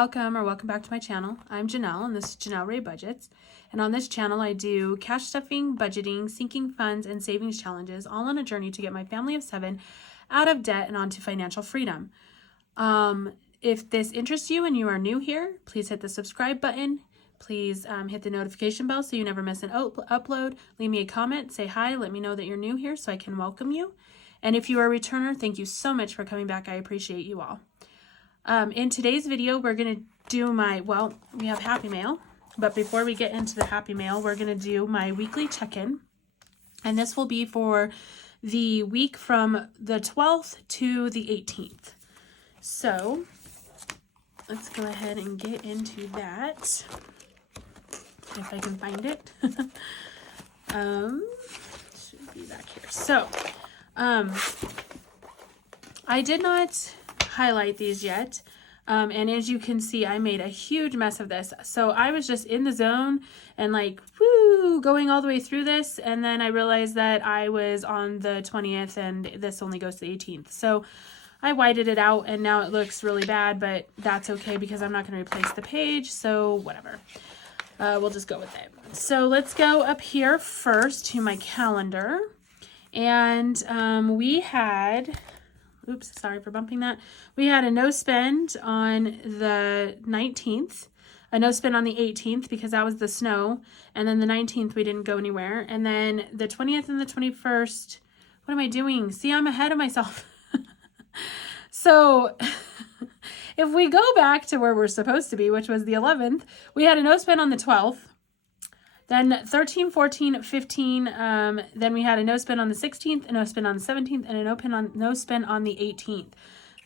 Welcome back to my channel. I'm Janelle and this is Janelle Ray Budgets. And on this channel I do cash stuffing, budgeting, sinking funds, and savings challenges, all on a journey to get my family of 7 out of debt and onto financial freedom. If this interests you and you are new here, please hit the subscribe button. Please hit the notification bell so you never miss an upload. Leave me a comment, say hi, let me know that you're new here so I can welcome you. And if you are a returner, thank you so much for coming back. I appreciate you all. In today's video, we're going to do we have Happy Mail, but before we get into the Happy Mail, we're going to do my weekly check-in, and this will be for the week from the 12th to the 18th. So let's go ahead and get into that, if I can find it. Should be back here. So, I did not highlight these yet, and as you can see, I made a huge mess of this. So I was just in the zone and like going all the way through this, and then I realized that I was on the 20th and this only goes to the 18th. So I whited it out and now it looks really bad, but that's okay because I'm not going to replace the page, so whatever. We'll just go with it. So let's go up here first to my calendar, and we had, oops, sorry for bumping that. We had a no spend on the 19th, a no spend on the 18th because that was the snow, and then the 19th we didn't go anywhere, and then the 20th and the 21st, what am I doing? See, I'm ahead of myself. So if we go back to where we're supposed to be, which was the 11th, we had a no spend on the 12th. Then 13, 14, 15, then we had a no spend on the 16th, a no spend on the 17th, and a no spend on the 18th.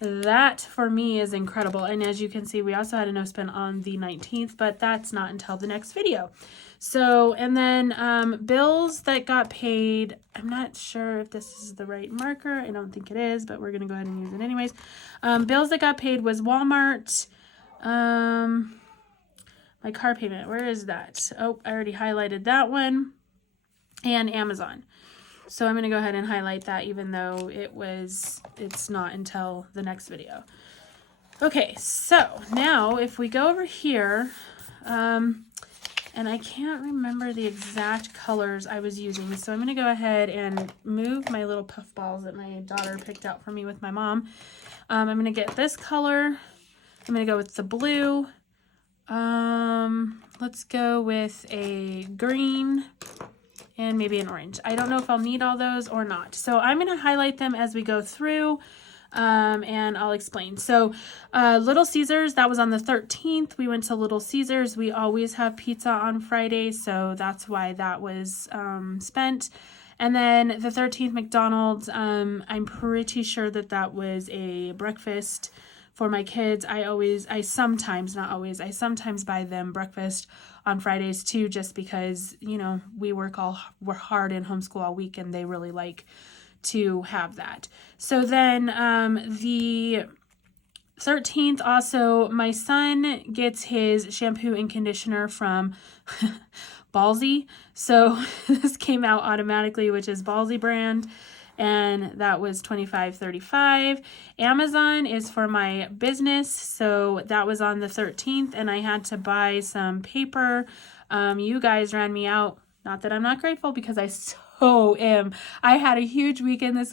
That for me is incredible. And as you can see, we also had a no spend on the 19th, but that's not until the next video. So, and then bills that got paid, I'm not sure if this is the right marker. I don't think it is, but we're going to go ahead and use it anyways. Bills that got paid was Walmart, my car payment, where is that? Oh, I already highlighted that one, and Amazon. So I'm going to go ahead and highlight that even though it's not until the next video. Okay, so now if we go over here, and I can't remember the exact colors I was using, so I'm going to go ahead and move my little puff balls that my daughter picked out for me with my mom. I'm going to get this color. I'm going to go with the blue. Let's go with a green and maybe an orange. I don't know if I'll need all those or not. So I'm going to highlight them as we go through, and I'll explain. So, Little Caesars, that was on the 13th. We went to Little Caesars. We always have pizza on Friday, so that's why that was, spent. And then the 13th, McDonald's, I'm pretty sure that was a breakfast for my kids. I sometimes buy them breakfast on Fridays too, just because, you know, we're hard in homeschool all week and they really like to have that. So then the 13th, also my son gets his shampoo and conditioner from Ballsy. So this came out automatically, which is Ballsy brand, and that was $25.35. Amazon is for my business, so that was on the 13th, and I had to buy some paper. You guys ran me out. Not that I'm not grateful, because I so am. I had a huge weekend this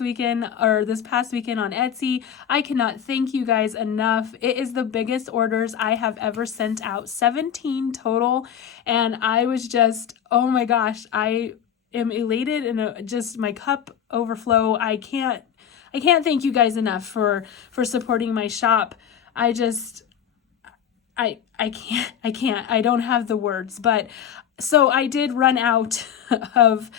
past weekend on Etsy. I cannot thank you guys enough. It is the biggest orders I have ever sent out, 17 total, and I was just, oh my gosh, I am elated and just my cup overflow. I can't thank you guys enough for supporting my shop. I can't. I don't have the words, but so I did run out of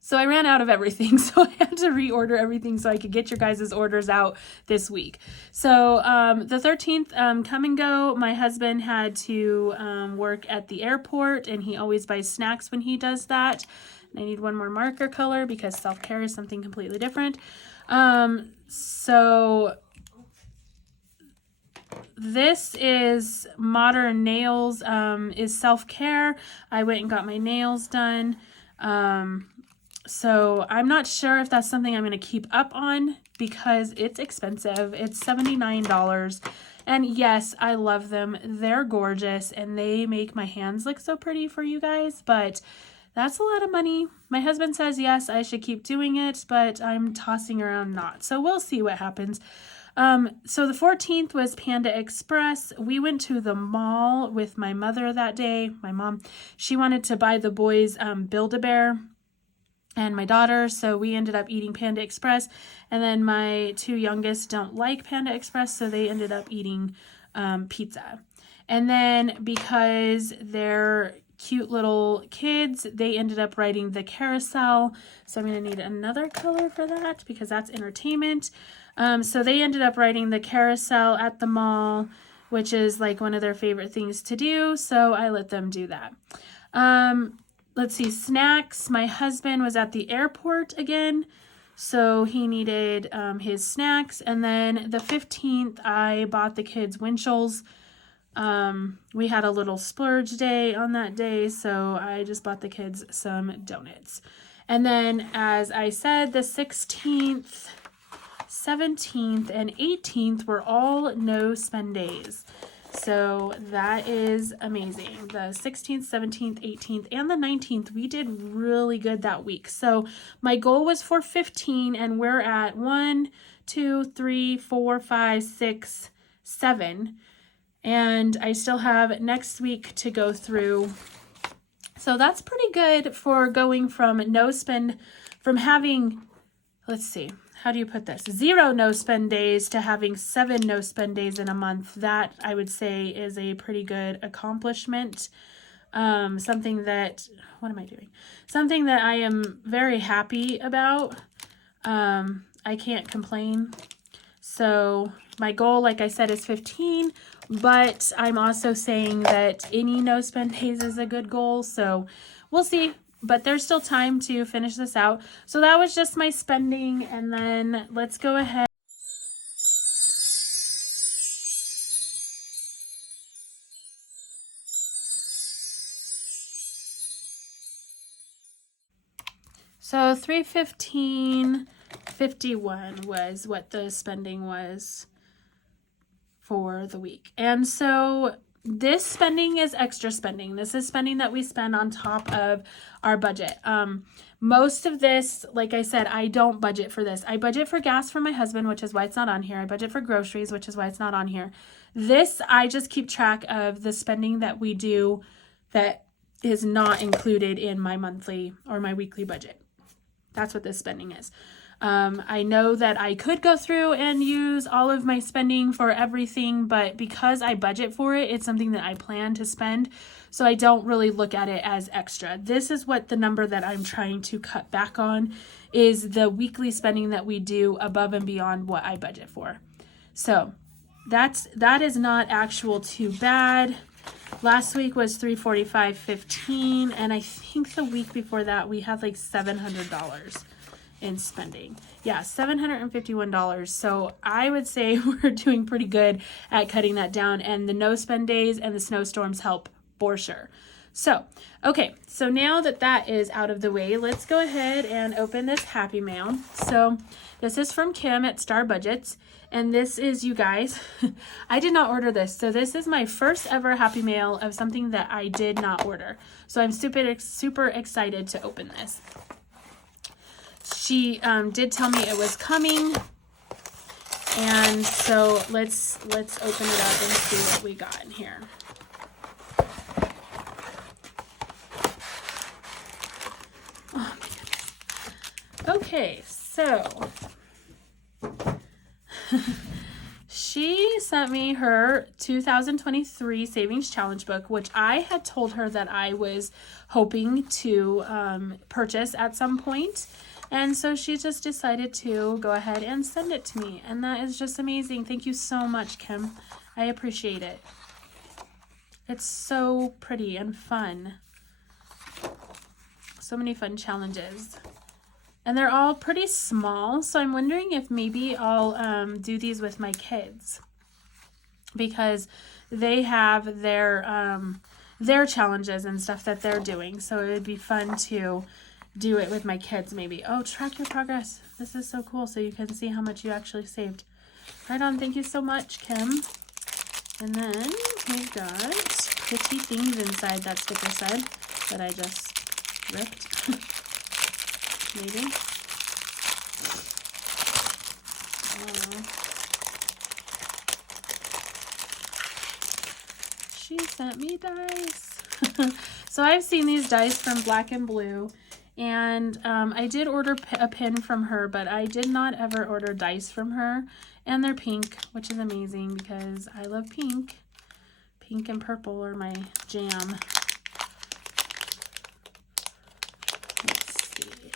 so I ran out of everything, so I had to reorder everything so I could get your guys' orders out this week. So the 13th, come and go. My husband had to work at the airport, and he always buys snacks when he does that. And I need one more marker color because self-care is something completely different. So this is Modern Nails, is self-care. I went and got my nails done. So I'm not sure if that's something I'm going to keep up on because it's expensive. It's $79. And yes, I love them. They're gorgeous and they make my hands look so pretty for you guys, but that's a lot of money. My husband says, yes, I should keep doing it, but I'm tossing around not. So we'll see what happens. So the 14th was Panda Express. We went to the mall with my mother that day. My mom, she wanted to buy the boys Build-A-Bear and my daughter, so we ended up eating Panda Express. And then my two youngest don't like Panda Express, so they ended up eating pizza. And then because they're cute little kids, they ended up riding the carousel. So I'm going to need another color for that because that's entertainment. So they ended up riding the carousel at the mall, which is like one of their favorite things to do. So I let them do that. Let's see, snacks. My husband was at the airport again, so he needed his snacks. And then the 15th, I bought the kids Winchell's. We had a little splurge day on that day, so I just bought the kids some donuts. And then, as I said, the 16th, 17th, and 18th were all no spend days. So that is amazing. The 16th, 17th, 18th, and the 19th, we did really good that week. So my goal was for 15, and we're at 1, 2, 3, 4, 5, 6, 7. And I still have next week to go through. So that's pretty good for going from no spend, from having, let's see, how do you put this? 0 no spend days to having 7 no spend days in a month. That I would say is a pretty good accomplishment. Something that, what am I doing? Something that I am very happy about. I can't complain. So my goal, like I said, is 15, but I'm also saying that any no spend days is a good goal. So we'll see. But there's still time to finish this out. So that was just my spending. And then let's go ahead. So $315.51 was what the spending was for the week. And so this spending is extra spending. This is spending that we spend on top of our budget. Most of this, like I said, I don't budget for this. I budget for gas for my husband, which is why it's not on here. I budget for groceries, which is why it's not on here. This, I just keep track of the spending that we do that is not included in my monthly or my weekly budget. That's what this spending is. I know that I could go through and use all of my spending for everything, but because I budget for it, it's something that I plan to spend. So I don't really look at it as extra. This is what the number that I'm trying to cut back on is the weekly spending that we do above and beyond what I budget for. So that is not actual too bad. Last week was $345.15, and I think the week before that we had like $700 in spending. Yeah, $751. So I would say we're doing pretty good at cutting that down, and the no spend days and the snowstorms help for sure. So, okay, so now that that is out of the way, let's go ahead and open this Happy Mail. So this is from Kim at Star Budgets, and this is, you guys, I did not order this. So this is my first ever Happy Mail of something that I did not order. So I'm super excited to open this. She did tell me it was coming, and so let's open it up and see what we got in here. Oh my goodness. Okay, so she sent me her 2023 Savings Challenge book, which I had told her that I was hoping to purchase at some point. And so she just decided to go ahead and send it to me. And that is just amazing. Thank you so much, Kim. I appreciate it. It's so pretty and fun. So many fun challenges. And they're all pretty small. So I'm wondering if maybe I'll do these with my kids. Because they have their challenges and stuff that they're doing. So it would be fun to do it with my kids maybe. Oh, track your progress. This is so cool. So you can see how much you actually saved. Right on. Thank you so much, Kim. And then we've got pretty things inside, that sticker said, that I just ripped. Maybe. She sent me dice. So I've seen these dice from Black and Blue, and I did order a pin from her, but I did not ever order dice from her. And they're pink, which is amazing because I love pink. Pink and purple are my jam. Let's see.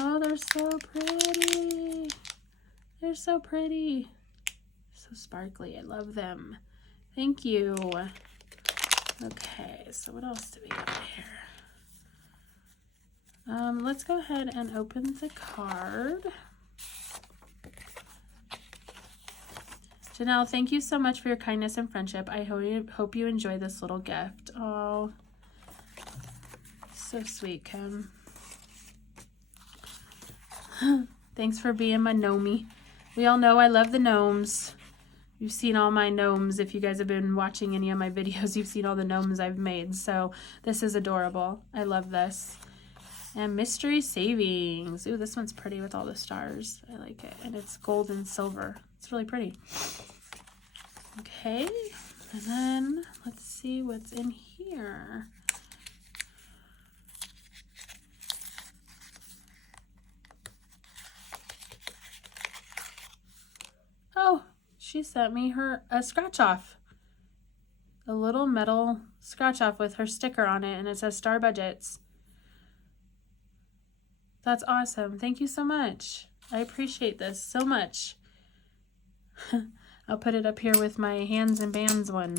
Oh, they're so pretty. They're so pretty. So sparkly. I love them. Thank you. Okay, so what else do we got here? Let's go ahead and open the card. Janelle, thank you so much for your kindness and friendship. I hope you enjoy this little gift. Oh, so sweet, Kim. Thanks for being my gnomie. We all know I love the gnomes. You've seen all my gnomes. If you guys have been watching any of my videos, you've seen all the gnomes I've made. So this is adorable. I love this. And Mystery Savings. Ooh, this one's pretty with all the stars. I like it. And it's gold and silver. It's really pretty. Okay. And then let's see what's in here. Oh, she sent me a scratch off. A little metal scratch off with her sticker on it, and it says Star Budgets. That's awesome. Thank you so much. I appreciate this so much. I'll put it up here with my hands and bands one.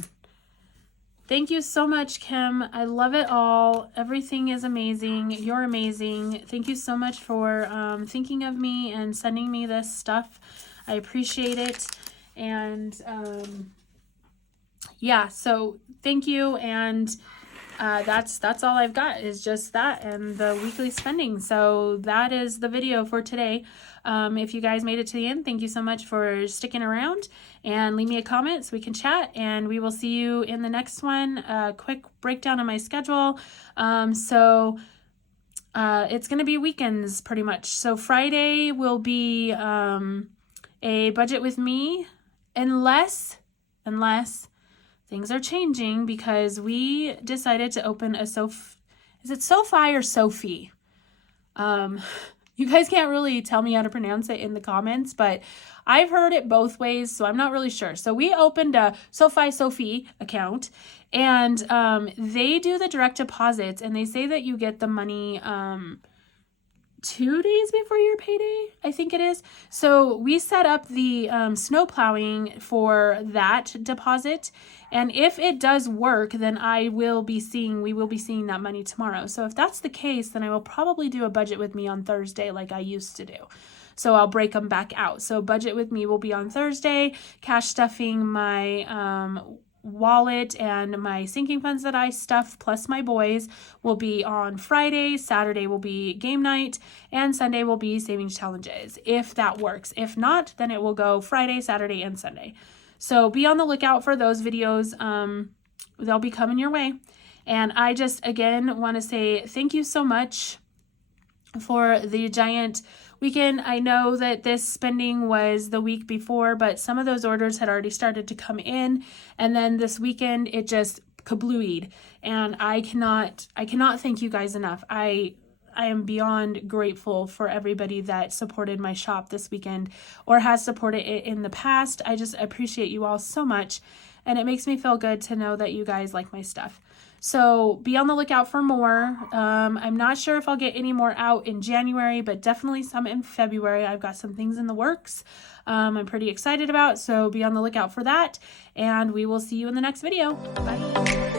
Thank you so much, Kim. I love it all. Everything is amazing. You're amazing. Thank you so much for thinking of me and sending me this stuff. I appreciate it. And yeah, so thank you. And that's all I've got is just that and the weekly spending. So that is the video for today. If you guys made it to the end, thank you so much for sticking around, and leave me a comment so we can chat, and we will see you in the next one. Quick breakdown of my schedule. So it's going to be weekends pretty much. So Friday will be a budget with me, unless things are changing, because we decided to open a is it SoFi or Sophie? You guys can't really tell me how to pronounce it in the comments, but I've heard it both ways, so I'm not really sure. So we opened a Sophie account, and they do the direct deposits, and they say that you get the money 2 days before your payday, I think it is. So we set up the snow plowing for that deposit, and if it does work, then we will be seeing that money tomorrow. So if that's the case, then I will probably do a budget with me on Thursday like I used to do. So I'll break them back out. So budget with me will be on Thursday, cash stuffing my wallet and my sinking funds that I stuff plus my boys will be on Friday. Saturday will be game night, and Sunday will be savings challenges, if that works. If not, then it will go Friday, Saturday, and Sunday. So be on the lookout for those videos. They'll be coming your way. And I just, again, want to say thank you so much for the giant weekend. I know that this spending was the week before, but some of those orders had already started to come in, and then this weekend it just kablooied, and I cannot thank you guys enough. I am beyond grateful for everybody that supported my shop this weekend or has supported it in the past. I just appreciate you all so much, and it makes me feel good to know that you guys like my stuff. So be on the lookout for more. I'm not sure if I'll get any more out in January, but definitely some in February. I've got some things in the works I'm pretty excited about, so be on the lookout for that, and we will see you in the next video. Bye.